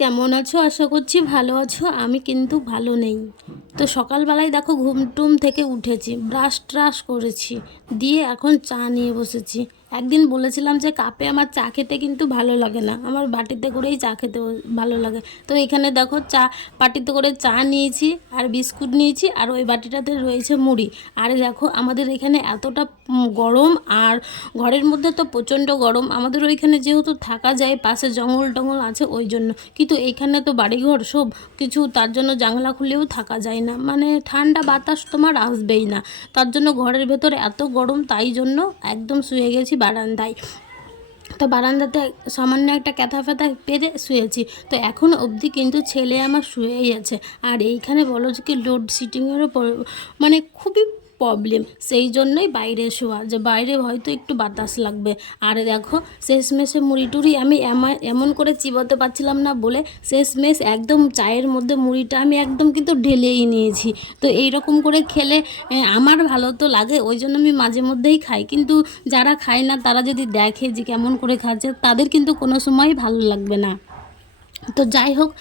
কেমন আছো? আশা করছি ভালো আছো। আমি কিন্তু ভালো নেই। তো সকালবেলায় দেখো ঘুম টুম থেকে উঠেছি ব্রাশ ট্রাশ করেছি, দিয়ে এখন চা নিয়ে বসেছি। একদিন বলেছিলাম যে কাপে আমার চা খেতে কিন্তু ভালো লাগে না। আমার বাটিতে করেই চা খেতে ভালো লাগে। তো এখানে দেখো চা, বাটিতে করে চা নিয়েছি আর বিস্কুট নিয়েছি আর ওই বাটিটাতে রয়েছে মুড়ি। আর দেখো আমাদের এখানে এতটা গরম আর ঘরের মধ্যে তো প্রচণ্ড গরম। আমাদের ওইখানে যেহেতু থাকা যায়, পাশে জঙ্গল টঙ্গল আছে ওই জন্য। কিন্তু এইখানে তো বাড়িঘর সব, কিছু তার জন্য জানলা খুলেও থাকা যায় না। মানে ঠান্ডা বাতাস তোমার আসবেই না। তার জন্য ঘরের ভেতরে এত গরম, তাই জন্য একদম শুয়ে গেছি বারান্দায়। তো বারান্দাতে সামান্য একটা ক্যাথা ফ্যাথা পেরে শুয়েছি। তো এখন অবধি কিন্তু ছেলে আমার শুয়েই আছে। আর এইখানে বলো যে কি লোডশেডিংয়েরও মানে খুবই প্রবলেম সেই জন্যই বাইরে শোয়া, যে বাইরে হয়তো একটু বাতাস লাগবে। আর দেখো, শেষমেশে মুড়ি টুড়ি আমি এমা- এমন করে চিবাতে পারছিলাম না বলে শেষমেশ একদম চায়ের মধ্যে মুড়িটা আমি একদম কিন্তু ঢেলেই নিয়েছি। তো এই রকম করে খেলে আমার ভালো তো লাগে, ওই জন্য আমি মাঝে মধ্যেই খাই। কিন্তু যারা খায় না, তারা যদি দেখে যে কেমন করে খাচ্ছে, তাদের কিন্তু কোনো সময় ভালো লাগবে না। তো যাই হোক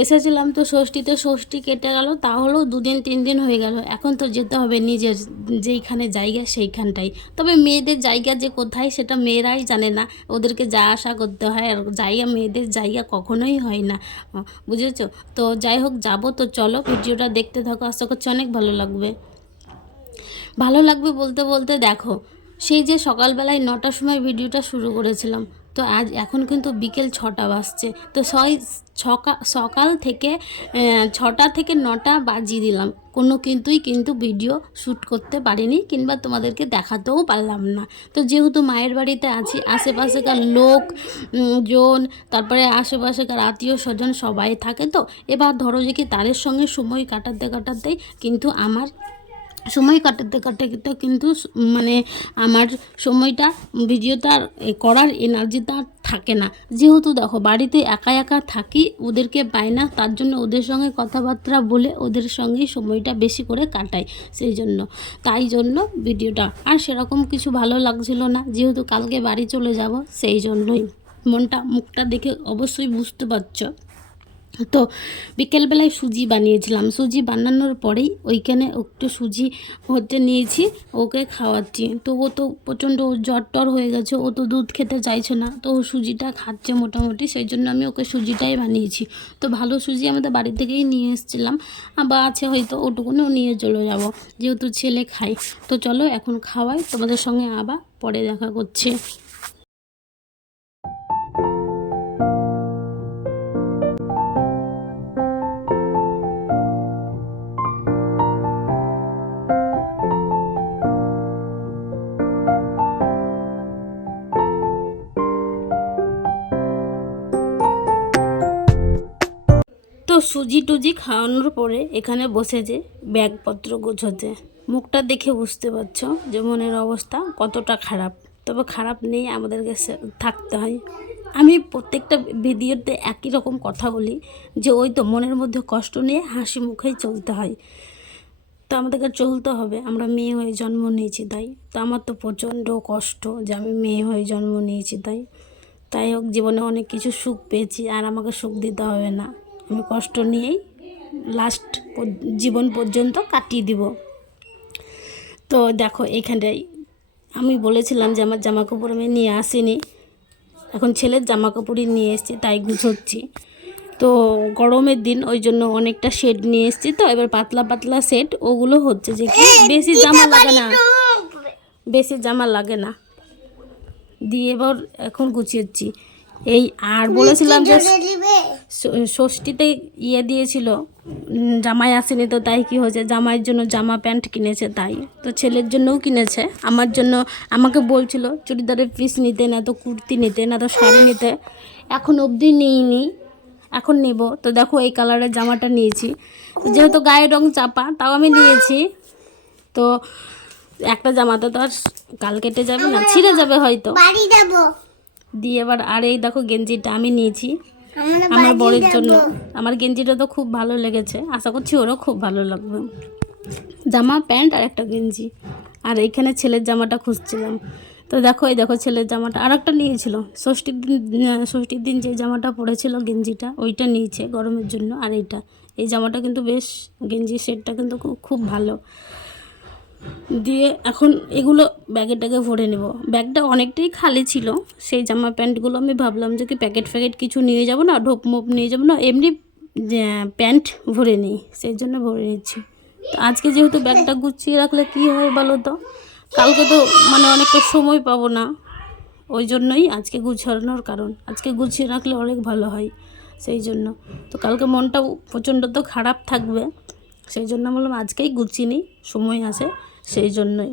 এসেছিলাম তো ষষ্ঠীতে ষষ্ঠী কেটে গেল, তাহলেও দুদিন তিন দিন হয়ে গেল। এখন তো যেতে হবে নিজের যেইখানে জায়গা সেইখানটাই। তবে মেয়েদের জায়গা যে কোথায় সেটা মেয়েরাই জানে না। ওদেরকে যা আশা করতে হয় আর জায়গা মেয়েদের জায়গা কখনোই হয় না। বুঝেছ? তো যাই হোক, যাব তো, চলো ভিডিওটা দেখতে থাকো। আশা করছি অনেক ভালো লাগবে। ভালো লাগবে বলতে বলতে দেখো, সেই যে সকালবেলায় নটার সময় ভিডিওটা শুরু করেছিলাম তো আজ এখন কিন্তু বিকেল ছটা বাজছে। তো সই সকাল থেকে ছটা থেকে নটা বাজিয়ে দিলাম। কোনো কিন্তুই কিন্তু ভিডিও শ্যুট করতে পারিনি কিংবা তোমাদেরকে দেখাতেও পারলাম না। তো যেহেতু মায়ের বাড়িতে আছি, আশেপাশেকার লোক জন, তারপরে আশেপাশেকার আত্মীয় স্বজন সবাই থাকে তো, এবার ধরো যে কি তাদের সঙ্গে সময় কাটাতে, কাটাতেই কিন্তু আমার সময় কাটাতে কাটাতে কিন্তু মানে আমার সময়টা, ভিডিওটা করার এনার্জিটা থাকে না। যেহেতু দেখো, বাড়িতে একা একা থাকি, ওদেরকে পাই না, তার জন্য ওদের সঙ্গে কথাবার্তা বলে ওদের সঙ্গেই সময়টা বেশি করে কাটাই সেই জন্য। তাই জন্য ভিডিওটা, আর সেরকম কিছু ভালো লাগছিল না, যেহেতু কালকে বাড়ি চলে যাব, সেই জন্যই। মনটা, মুখটা দেখে অবশ্যই বুঝতে পারছ। তো বিকেলবেলায় সুজি বানিয়েছিলাম। সুজি বানানোর পরেই ওইখানে একটু সুজি হতে নিয়েছি, ওকে খাওয়াচ্ছি। তো ও তো প্রচণ্ড জ্বর টর হয়ে গেছে, ও তো দুধ খেতে চাইছে না। তো ও সুজিটা খাচ্ছে মোটামুটি, সেই জন্য আমি ওকে সুজিটাই বানিয়েছি। তো ভালো সুজি আমাদের বাড়ি থেকেই নিয়ে এসেছিলাম। আবার আছে হয়তো ওটুকুনিও নিয়ে চলে যাব, যেহেতু ছেলে খায়। তো চলো এখন খাওয়াই, তোমাদের সঙ্গে আবার পরে দেখা করছি। তো সুজি টুজি খাওয়ানোর পরে এখানে বসেছে ব্যাগপত্র গোছাতে। মুখটা দেখে বুঝতে পারছ যে মনের অবস্থা কতটা খারাপ। তবে খারাপ নেই আমাদেরকে থাকতে হয়। আমি প্রত্যেকটা ভিডিওতে একই রকম কথা বলি যে ওই তো মনের মধ্যে কষ্ট নিয়ে হাসি মুখেই চলতে হয়। তো আমাদেরকে চলতে হবে, আমরা মেয়ে হয়ে জন্ম নিয়েছি তাই। তো আমার তো প্রচণ্ড কষ্ট যে আমি মেয়ে হয়ে জন্ম নিয়েছি তাই। তাই হোক, জীবনে অনেক কিছু সুখ পেয়েছি আর আমাকে সুখ দিতে হবে না। আমি কষ্ট নিয়েই লাস্ট জীবন পর্যন্ত কাটিয়ে দিব। তো দেখো এইখানটায় আমি বলেছিলাম যে আমার জামা কাপড় আমি নিয়ে আসিনি। এখন ছেলের জামা কাপড়ই নিয়ে এসেছি তাই গুছোচ্ছি। তো গরমের দিন ওই জন্য অনেকটা শেড নিয়ে এসেছি তো এবার পাতলা পাতলা সেট ওগুলো হচ্ছে যে কি বেশি জামা লাগে না। বেশি জামা লাগে না। দিয়ে এবার এখন গুছিয়েছি। এই আর বলেছিলাম যে ষষ্ঠীতে ইয়ে দিয়েছিল জামাই আসেনি তো তাই কি হয়েছে? জামাইয়ের জন্য জামা প্যান্ট কিনেছে তাই। তো ছেলের জন্যও কিনেছে আমার জন্য আমাকে বলছিল চুড়িদারের পিস নিতে না তো কুর্তি নিতে না তো শাড়ি নিতে। এখন অবধি নিইনি এখন নেব। তো দেখো এই কালারের জামাটা নিয়েছি। যেহেতু গায়ের রং চাপা তাও আমি নিয়েছি। তো একটা জামাতে তো আর কাল কেটে যাবে না ছিঁড়ে যাবে হয়তো। বাড়ি যাব। দিয়ে এবার আর এই দেখো গেঞ্জিটা আমি নিয়েছি। আমার বরের জন্য। আমার গেঞ্জিটা তো খুব ভালো লেগেছে। আশা করছি ওরও খুব ভালো লাগবে। জামা প্যান্ট আর একটা গেঞ্জি। আর এইখানে ছেলের জামাটা খুঁজছিলাম। তো দেখো এই দেখো ছেলের জামাটা। আর একটা নিয়েছিল। ষষ্ঠীর দিন ষষ্ঠীর দিন যে জামাটা পরেছিল গেঞ্জিটা ওইটা নিয়েছে গরমের জন্য। আর এইটা। এই জামাটা কিন্তু বেশ গেঞ্জি সেটটা কিন্তু খুব খুব ভালো। দিয়ে এখন এগুলো ব্যাগে ট্যাগে ভরে নেব। ব্যাগটা অনেকটাই খালি ছিল, সেই জামা প্যান্টগুলো আমি ভাবলাম যে কি প্যাকেট ফ্যাকেট কিছু নিয়ে যাব না, ঢোপ মোপ নিয়ে যাব না, এমনি প্যান্ট ভরে নিই, সেই জন্য ভরে নিচ্ছি। তো আজকে যেহেতু ব্যাগটা গুছিয়ে রাখলে কী হয় বলো তো? কালকে তো মানে অনেকটা সময় পাবো না, ওই জন্যই আজকে গুছানোর কারণ। আজকে গুছিয়ে রাখলে অনেক ভালো হয়, সেই জন্য। তো কালকে মনটাও প্রচণ্ড তো খারাপ থাকবে, সেই জন্য বললাম আজকেই গুছিয়ে নিই, সময় আছে। সেই জন্যই।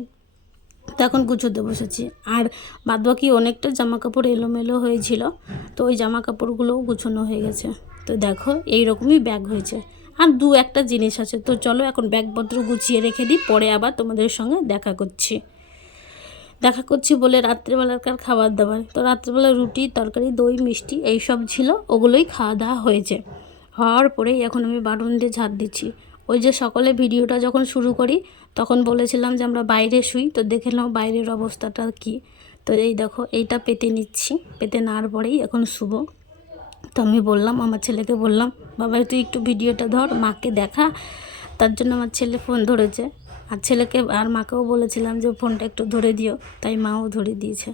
তো এখন গুছোতে বসেছি। আর বাদ বাকি অনেকটা জামা কাপড় এলোমেলো হয়েছিল, তো ওই জামা কাপড়গুলোও গুছানো হয়ে গেছে। তো দেখো এই রকমই ব্যাগ হয়েছে। আর দু একটা জিনিস আছে, তো চলো এখন ব্যাগপত্র গুছিয়ে রেখে দিই, পরে আবার তোমাদের সঙ্গে দেখা করছি। দেখা করছি বলে রাত্রেবেলাকার খাবার দাবার তো রাত্রেবেলা রুটি, তরকারি, দই, মিষ্টি এই সব ছিল, ওগুলোই খাওয়া দাওয়া হয়েছে। হওয়ার পরেই এখন আমি বাটন দিয়ে ঝাড় দিচ্ছি। ওই যে সকালে ভিডিওটা যখন শুরু করি, তখন বলেছিলাম যে আমরা বাইরে শুই, তো দেখে নাও বাইরের অবস্থাটা কি। তো এই দেখো, এইটা পেতে নিচ্ছি, পেতে নেওয়ার পরেই এখন শুভ তো আমি বললাম, আমার ছেলেকে বললাম, বাবা, তুই একটু ভিডিওটা ধর, মাকে দেখা। তার জন্য আমার ছেলে ফোন ধরেছে। আর ছেলেকে, আর মাকেও বলেছিলাম যে ফোনটা একটু ধরে দিও, তাই মাও ধরে দিয়েছে।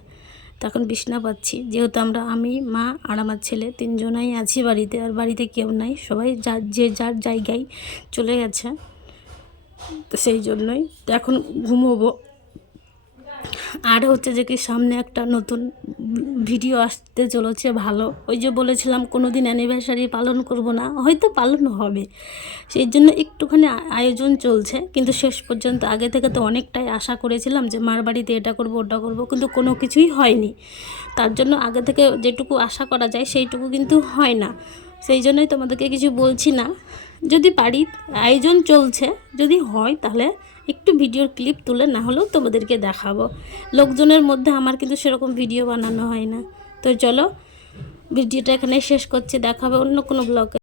তো বিষ্ণা বিছনা পাচ্ছি। যেহেতু আমরা, আমি, মা আর আমার ছেলে তিনজনাই আছি বাড়িতে আর বাড়িতে কেউ নাই। সবাই যার, যে যার জায়গায় চলে গেছে। তো সেই জন্যই তো এখন ঘুমোবো। আর হচ্ছে যে কি সামনে একটা নতুন ভিডিও আসতে চলেছে ভালো। ওই যে বলেছিলাম কোনো দিন অ্যানিভার্সারি পালন করব না। হয়তো পালন হবে। সেই জন্য একটুখানি আয়োজন চলছে। কিন্তু শেষ পর্যন্ত আগে থেকে তো অনেকটাই আশা করেছিলাম যে মার বাড়িতে এটা করব, ওটা করব। কিন্তু কোনো কিছুই হয়নি। তার জন্য আগে থেকে যেটুকু আশা করা যায় সেইটুকু কিন্তু হয় না। সেই জন্যই তোমাদেরকে কিছু বলছি না। যদি পারি, আয়োজন চলছে। যদি হয়, তাহলে একটু ভিডিওর ক্লিপ তুলে, না হলেও তোমাদেরকে দেখাবো। লোকজনের মধ্যে আমার কিন্তু সেরকম ভিডিও বানানো হয় না। তো চলো ভিডিওটা এখানে শেষ করছি। দেখাবে অন্য কোনো ব্লগে